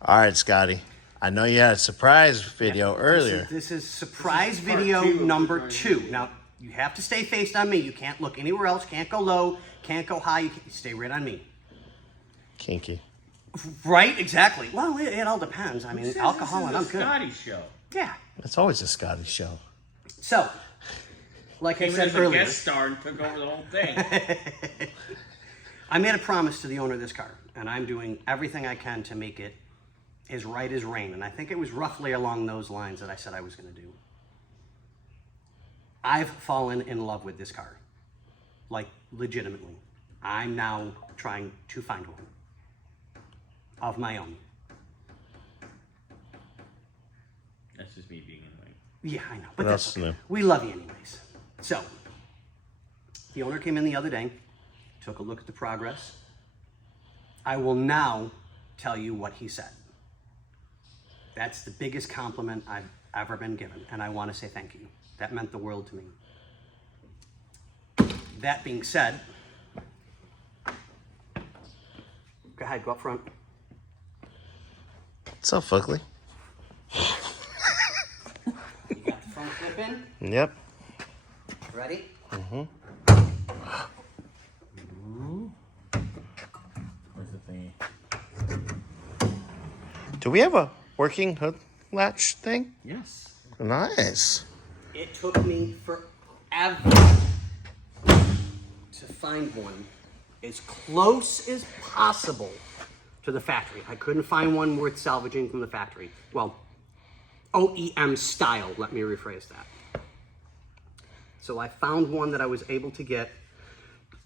All right, Scotty. I know you had a surprise video earlier. This is surprise video number 2. Now, you have to stay faced on me. You can't look anywhere else. Can't go low. Can't go high. You stay right on me. Kinky. Right? Exactly. Well, it all depends. I mean, alcohol and I'm good. Scottie show. Yeah. It's always a Scotty show. So, like I said earlier, guest star and took over the whole thing. I made a promise to the owner of this car, and I'm doing everything I can to make it as right as rain. And I think it was roughly along those lines that I said I was going to do. I've fallen in love with this car. Like, legitimately. I'm now trying to find one of my own. That's just me being annoying. Yeah, I know. But What that's else okay. new? We love you anyways. So, the owner came in the other day, took a look at the progress. I will now tell you what he said. That's the biggest compliment I've ever been given, and I want to say thank you. That meant the world to me. That being said, go ahead, go up front. What's up, Fugly? You got the front flip in? Yep. Ready? Where's the thingy? Do we have a working hood latch thing? Yes. Nice. It took me forever to find one as close as possible to the factory. I couldn't find one worth salvaging from the factory. Well, OEM style, let me rephrase that. So I found one that I was able to get.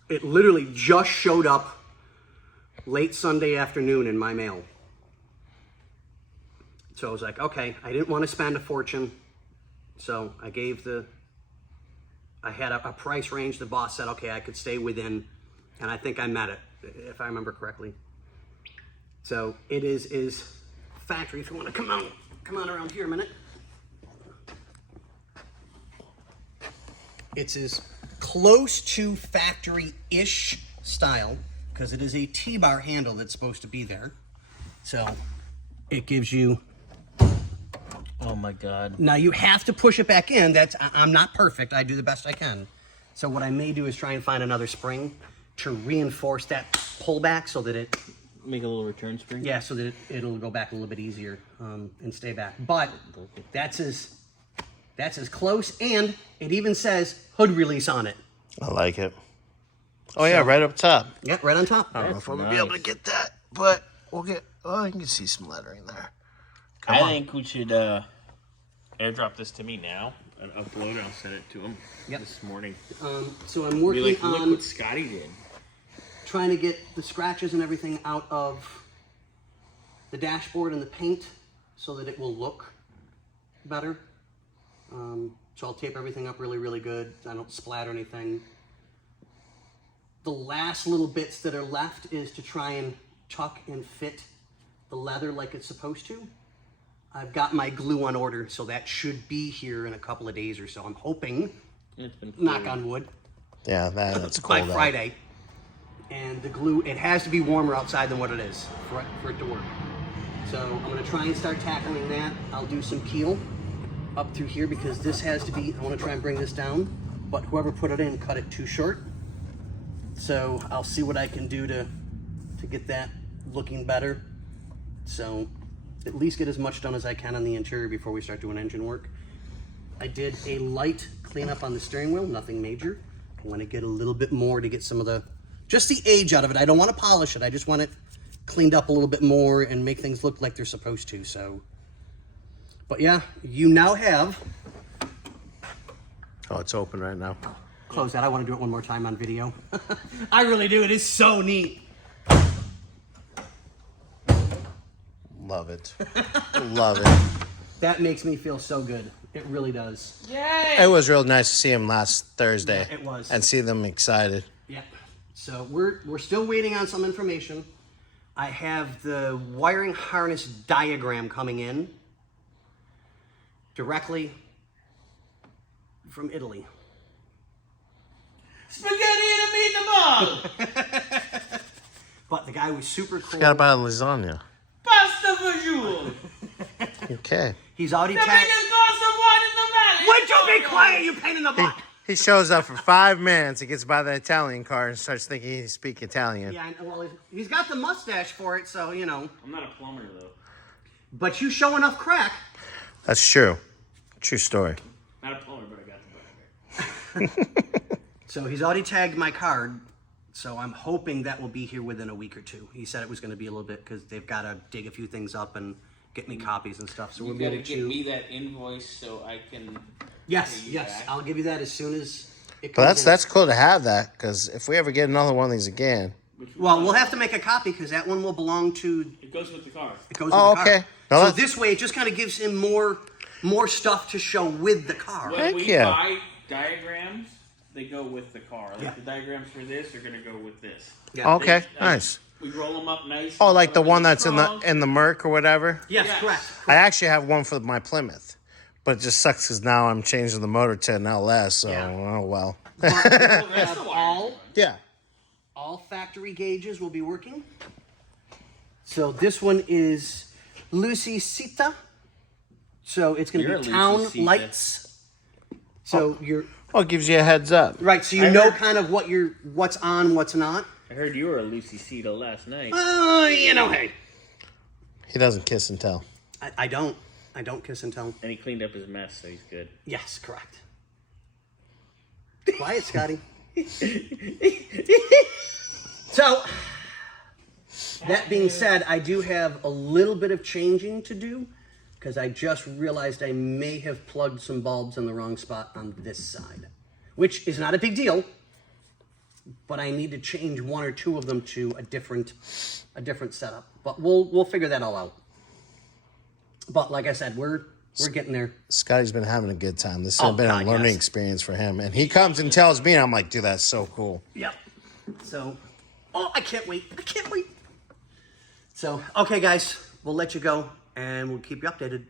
It literally just showed up late Sunday afternoon in my mail. So I was like, okay, I didn't want to spend a fortune. So I had a price range. The boss said, okay, I could stay within, and I think I met it, if I remember correctly. So it is factory. If you want to come on around here a minute. It's as close to factory-ish style, because it is a T-bar handle that's supposed to be there. So it gives you... Oh my God. Now you have to push it back in. I'm not perfect. I do the best I can. So what I may do is try and find another spring to reinforce that pullback so that it... Make a little return spring? Yeah, so that it'll go back a little bit easier and stay back. But that's as close, and it even says hood release on it. I like it. Oh, yeah, right up top. Yeah, right on top. I don't know if I'm going to be able to get that, but we'll get... Oh, you can see some lettering there. I think we should airdrop this to me now and upload it. I'll send it to him this morning. So I'm working Look on what Scottie did. trying to get the scratches and everything out of the dashboard and the paint so that it will look better. So I'll tape everything up really, really good. I don't splatter anything. The last little bits that are left is to try and tuck and fit the leather like it's supposed to. I've got my glue on order, so that should be here in a couple of days or so. I'm hoping, knock on wood, Yeah, that's by cold out. Friday. And the glue, it has to be warmer outside than what it is for it to work. So I'm gonna try and start tackling that. I'll do some peel up through here because this has to be, I wanna try and bring this down, but whoever put it in cut it too short. So I'll see what I can do to get that looking better. So at least get as much done as I can on the interior before we start doing engine work. I did a light cleanup on the steering wheel, nothing major. I want to get a little bit more to get some of just the age out of it. I don't want to polish it. I just want it cleaned up a little bit more and make things look like they're supposed to. So, but yeah, you now have. Oh, it's open right now. Close that. I want to do it one more time on video. I really do. It is so neat. Love it. Love it. That makes me feel so good. It really does. Yay! It was real nice to see him last Thursday. Yeah, it was. And see them excited. Yep. So we're still waiting on some information. I have the wiring harness diagram coming in directly from Italy. Spaghetti and a meatball! But the guy was super cool. Forgot about lasagna. Pasta visual. Okay. He's already The tagged. biggest glass of wine in the valley. Would you be quiet, you pain in the butt? He shows up for 5 minutes. He gets by the Italian car and starts thinking he speaks Italian. Yeah, well, he's got the mustache for it, so, you know. I'm not a plumber, though. But you show enough crack. That's true. True story. Not a plumber, but I got the bug. So he's already tagged my card, so I'm hoping that will be here within a week or two. He said it was going to be a little bit because they've got to dig a few things up and get me copies and stuff. So You we'll be gotta able get to. me that invoice so I can. Yes, pay you yes, back. I'll give you that as soon as it But comes in. that's cool to have that, because if we ever get another one of these again. Well, we'll have to make a copy because that one will belong to. It goes with the car. It goes Oh, with the car. okay. No, So that's- this way, it just kind of gives him more stuff to show with the car. When Heck we yeah. buy diagrams, they go with the car. Like Yeah. the diagrams for this are gonna go with this. Yeah. Okay, They- nice. We roll them up nice. Oh, and like put the them one that's trunk. in the Merc or whatever? Yes, Yes. correct. I actually have one for my Plymouth. But it just sucks because now I'm changing the motor to an LS, so Yeah. oh well. But we'll That's have the wire. Yeah. all factory gauges will be working. So this one is Lucy Sita. So it's going You're to a be town Lucy Sita. lights. So you're Well, it gives you a heads up. right. So you I know heard- kind of what's on, what's not. I heard you were a Lucy Cita last night. You know, hey, He doesn't kiss and tell. I don't kiss and tell. And he cleaned up his mess, so he's good. Yes, correct. Quiet, Scotty. So, that being said, I do have a little bit of changing to do because I just realized I may have plugged some bulbs in the wrong spot on this side, which is not a big deal, but I need to change one or two of them to a different setup. But we'll figure that all out. But like I said, we're getting there. Scotty's been having a good time. This has Oh, been God, a learning yes. experience for him. And he comes and tells me, and I'm like, dude, that's so cool. Yep. So, I can't wait. I can't wait. So, okay, guys, we'll let you go and we'll keep you updated.